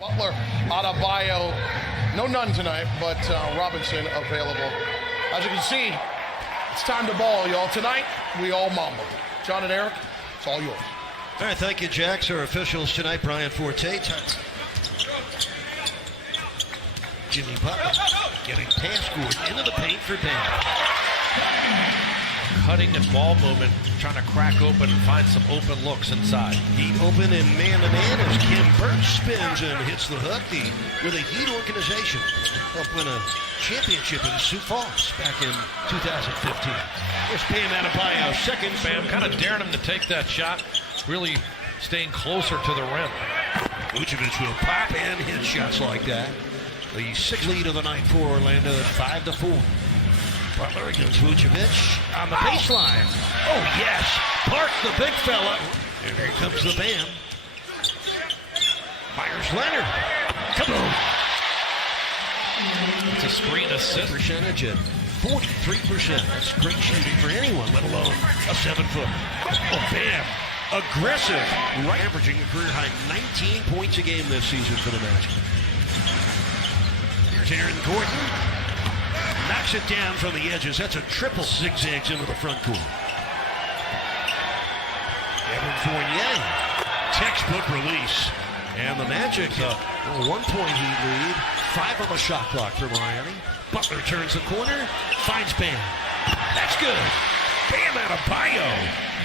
Butler out of bio. No none tonight, but Robinson available. As you can see, it's time to ball, y'all. Tonight, we all mamba. John and Eric, it's all yours. All right, thank you, Jax. Our officials tonight, Brian Forte. Jimmy Butler getting pass Gordon into the paint for Bam. Cutting and ball movement, trying to crack open and find some open looks inside. Heat open and man-to-man as Kim Birch spins and hits the hook. With a Heat organization, helped win a championship in Sioux Falls back in 2015. There's Bam Adebayo, second. Bam kind of daring him to take that shot, really staying closer to the rim. Vucevic will pop and hit shots like that. The sixth lead of the night for Orlando at 5-4. Butler against Vucevic on the baseline. Oh, yes. Park the big fella. And here comes the Bam. Myers Leonard. Kaboom. It's a screen assist. Percentage at 43%. That's great shooting for anyone, let alone a 7-foot. Oh, Bam. Aggressive. Right, averaging a career high 19 points a game this season for the Magic. Here's Aaron Gordon. Knocks it down from the edges. That's a triple zigzags into the front court. Evan Fournier, textbook release. And the Magic, a 1-point Heat lead. 5 on the shot clock for Miami. Butler turns the corner, finds Bam. That's good. Bam Adebayo.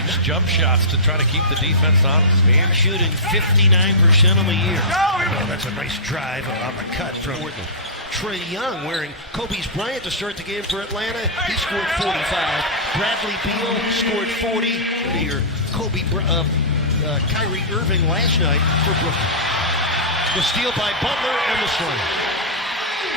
Just jump shots to try to keep the defense honest. Bam shooting 59% on the year. Oh, that's a nice drive on the cut from Portland. Trae Young wearing Kobe Bryant to start the game for Atlanta. He scored 45. Bradley Beal scored 40. Your Kyrie Irving last night for Brooklyn. The steal by Butler and the slam.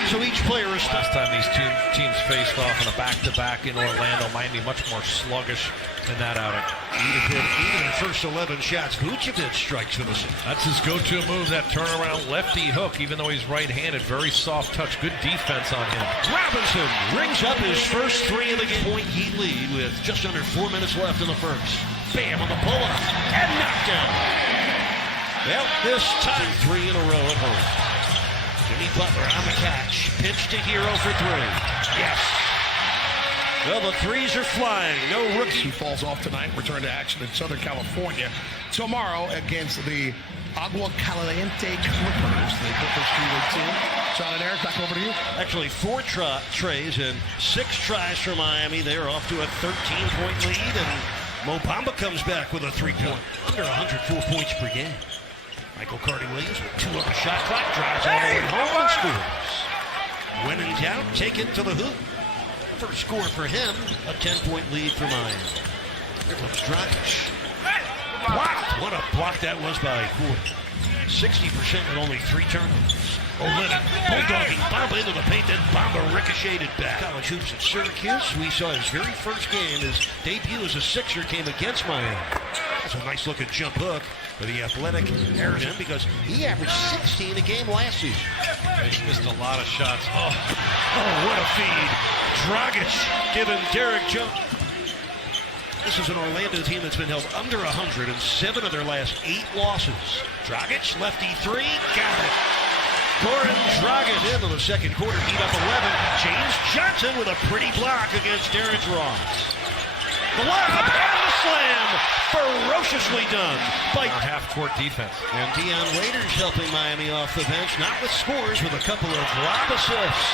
So each player is... Last time these two teams faced off in a back-to-back in Orlando, Miami much more sluggish than that outing. Even in the first 11 shots, Vucevic strikes for the six. That's his go-to move, that turnaround lefty hook, even though he's right-handed. Very soft touch, good defense on him. Robinson rings up his first 3 of the game. Point Heat lead with just under 4 minutes left in the first. Bam on the pull-up and knockdown. Well, this time 3 in a row at home. Jimmy Butler on the catch. Pitch to Hero for 3. Yes. Well, the threes are flying. No rookie. Who falls off tonight. Return to action in Southern California tomorrow against the Agua Caliente Clippers, the Clippers League team. John and Eric, back over to you. Actually, 4 trays and 6 tries for Miami. They're off to a 13-point lead, and Mo Bamba comes back with a 3-point. Under 104 points per game. Michael Carter-Williams with 2 on the shot clock, drives all the way home and scores. When in doubt, take it to the hoop. First score for him, a 10-point lead for Miami. Here comes Dragic. Blocked. What a block that was by Gordon. 60% with only 3 turnovers. Leonard bulldogging Bamba into the paint, then Bamba ricocheted back. College hoops at Syracuse. We saw his very first game. His debut as a Sixer came against Miami. That's a nice looking jump hook for the athletic Arizona because he averaged 16 a game last season. He's missed a lot of shots. Oh, what a feed. Dragic giving Derek Jones. This is an Orlando team that's been held under 100 in 7 of their last 8 losses. Dragic, lefty 3, got it. Goran Dragic into the second quarter, beat up 11. James Johnson with a pretty block against Terrence Ross. The lob and the slam, ferociously done by half-court defense. And Dion Waiters helping Miami off the bench, not with scores, with a couple of lob assists.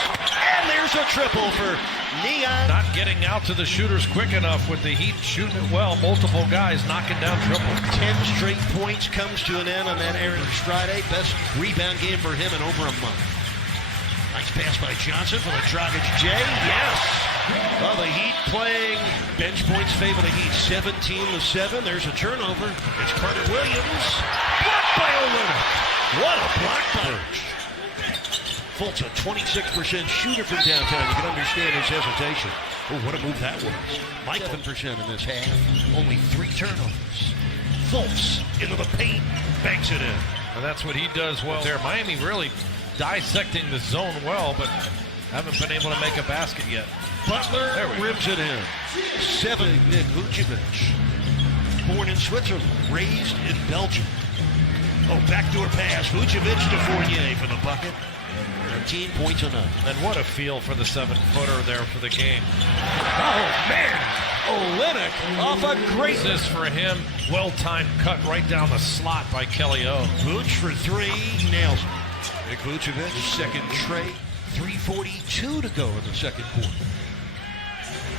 And there's a triple for Neon. Not getting out to the shooters quick enough with the Heat shooting it well. Multiple guys knocking down triples. 10 straight points comes to an end on that Aaron Friday. Best rebound game for him in over a month. Nice pass by Johnson for the Dragic J. Yes. Well, the Heat playing bench points favor the Heat 17-7. There's a turnover. It's Carter-Williams. Blocked by O'Leonard. What a block by Fultz, a 26% shooter from downtown. You can understand his hesitation. Oh, what a move that was. Mike 7% in this half. Only 3 turnovers. Fultz into the paint. Banks it in. And that's what he does well there. Miami really dissecting the zone well, but haven't been able to make a basket yet. Butler rims it in. 7, Nick Vucevic. Born in Switzerland, raised in Belgium. Oh, backdoor pass. Vucevic to Fournier for the bucket. 13 points on that. And what a feel for the 7-footer there for the game. Oh, man. Olynyk off a great assist for him. Well-timed cut right down the slot by Kelly O. Vooch for three. Nails it. Nick Vucevic, second trait. 3:42 to go in the second quarter.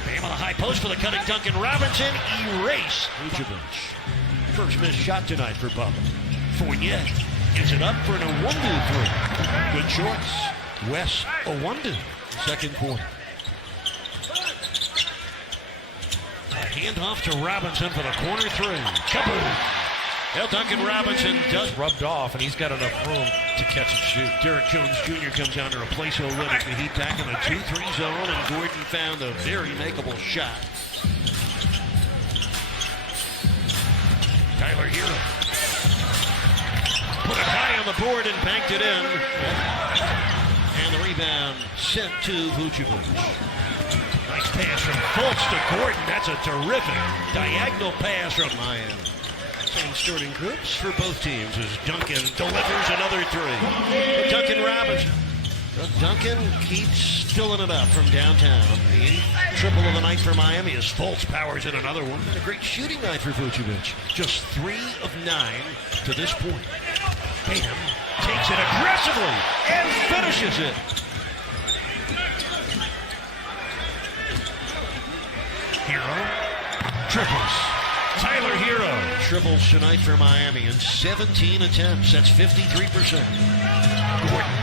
Bam on the high post for the cutting Duncan Robinson. Erase Vucevic. First missed shot tonight for Bubba. Fournier gets it up for an Owundu three. Good choice. Wes Owundu, second quarter. A handoff to Robinson for the corner three. Kaboom! Well, Duncan Robinson does rubbed off, and he's got enough room to catch and shoot. Derek Jones Jr. comes down to replace Olynyk. The Heat back in a 2-3 zone, and Gordon found a very makeable shot. Tyler Hero put a guy on the board and banked it in. And the rebound sent to Vucevic. Nice pass from Fultz to Gordon. That's a terrific diagonal pass from Miami. Same starting groups for both teams as Duncan delivers another three. But Duncan Robinson. Duncan keeps filling it up from downtown. The 8th triple of the night for Miami as Fultz powers in another one. And a great shooting night for Vucevic. Just 3 of 9 to this point. Bam takes it aggressively and finishes it. Hero triples. Tyler Hero triples tonight for Miami in 17 attempts. That's 53%. Gordon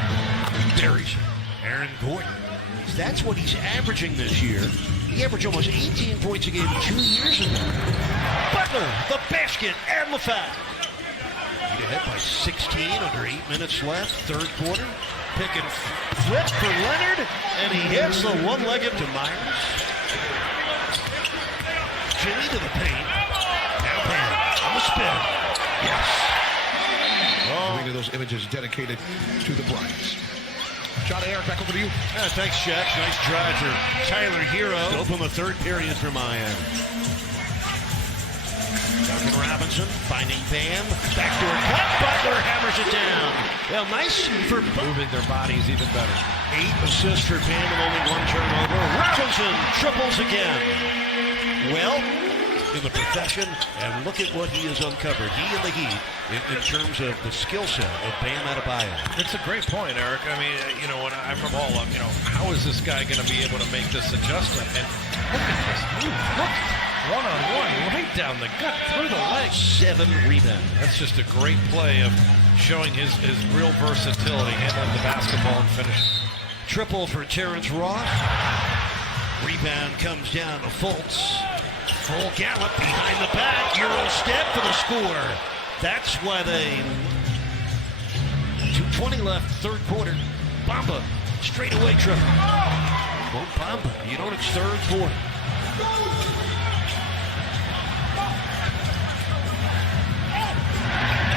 buries it. Aaron Gordon. That's what he's averaging this year. He averaged almost 18 points a game 2 years ago. Butler, the basket, and the foul. Heat ahead by 16 under 8 minutes left. Third quarter. Pick and flip for Leonard, and he hits the one-legged to Myers. Jimmy to the paint. Now Bam on the spin. Yes. One of those images dedicated to the Bryants. John and Eric, back over to you. Thanks, Shaq. Nice drive for Tyler Hero. Open the third period for Miami. Duncan Robinson finding Bam. Backdoor cut. Butler hammers it down. Well, nice for moving their bodies even better. 8 assists for Bam and only 1 turnover. Robinson triples again. Well, in the profession, and look at what he has uncovered. He and the Heat in terms of the skill set of Bam Adebayo. It's a great point, Eric. I mean, when I remember all of, how is this guy going to be able to make this adjustment? And look at this move. Look, one-on-one, right down the gut, through the legs. 7 rebounds. That's just a great play of showing his real versatility, handling the basketball and finishing. Triple for Terrence Ross. Rebound comes down to Fultz. Full gallop behind the back. Euro step for the score. That's why they... 2:20 left, third quarter. Bamba, straightaway triple. Well, Bamba, you know it's third quarter.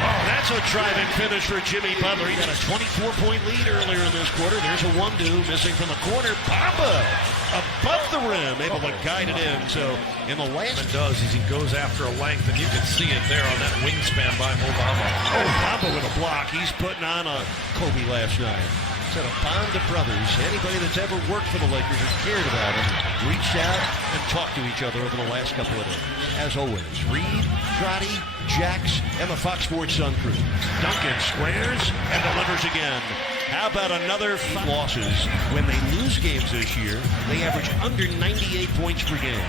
Oh, that's a driving finish for Jimmy Butler. He got a 24-point lead earlier in this quarter. There's a Owundu missing from the corner. Bamba above the rim, able to guide it in. So in the last does is he goes after a length, and you can see it there on that wingspan by Mo Bamba. Oh, Bamba with a block. He's putting on a Kobe last night. It's a bond of brothers. Anybody that's ever worked for the Lakers or cared about him reached out and talked to each other over the last couple of days. As always, Reed, Trotty, Jax, and the Fox Sports Sun crew. Duncan squares and delivers again. How about another 5 losses? When they lose games this year, they average under 98 points per game.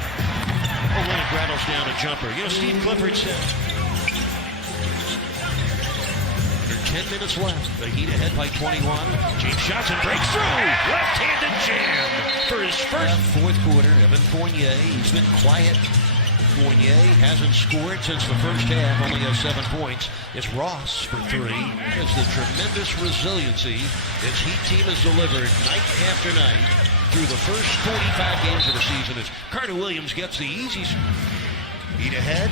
Olynyk rattles down a jumper. Steve Clifford said, under 10 minutes left, the Heat ahead by 21. James Johnson breaks through. Left-handed jam for his first. Fourth quarter, Evan Fournier, he's been quiet. Fournier hasn't scored since the first half, only has 7 points. It's Ross for 3. It's the tremendous resiliency this Heat team has delivered night after night through the first 45 games of the season as Carter Williams gets the easy. Heat ahead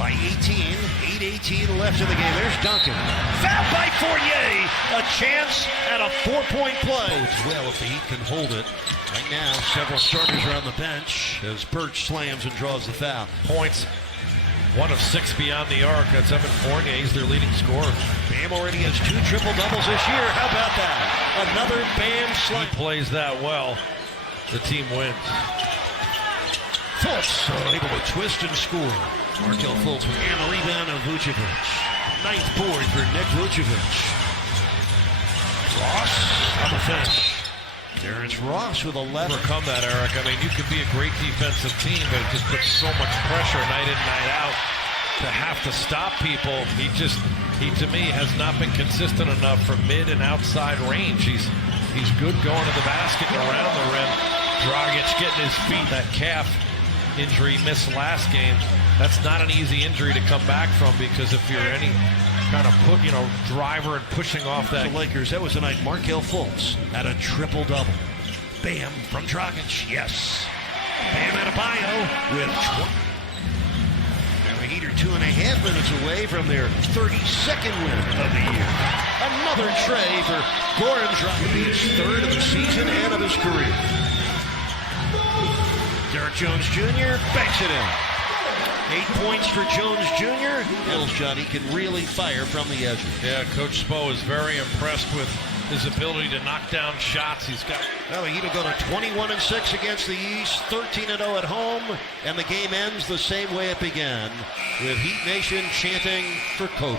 by 18. 8:18 left in the game. There's Duncan. Fouled by Fournier. A chance at a 4-point play. Bodes well if the Heat can hold it. Right now, several starters are on the bench as Birch slams and draws the foul. Points. 1 of 6 beyond the arc. That's Evan Fournier. He's their leading scorer. Bam already has 2 triple-doubles this year. How about that? Another Bam slide. He plays that well. The team wins. Fultz able to twist and score. Markel Fultz and the rebound of Vucevic. 9th board for Nick Vucevic. Ross on the finish. Terrence Ross with 11. Overcome that, Eric. I mean, you could be a great defensive team, but it just puts so much pressure night in, night out to have to stop people. He to me has not been consistent enough from mid and outside range. He's good going to the basket and around the rim. Dragic getting his feet. That calf injury missed last game. That's not an easy injury to come back from, because if you're any kind of driver and pushing off that. The Lakers, that was the night Markel Fultz had a triple-double. Bam from Dragic, yes. Bam Adebayo with 20. And the Heat are 2.5 minutes away from their 32nd win of the year. Another tray for Goran Dragic, 3rd of the season and of his career. Derrick Jones Jr. banks it in. 8 points for Jones Jr. Hills Johnny can really fire from the edges. Yeah, Coach Spo is very impressed with his ability to knock down shots. He's got. Well, the Heat will go to 21-6 against the East, 13-0 at home, and the game ends the same way it began, with Heat Nation chanting for Kobe.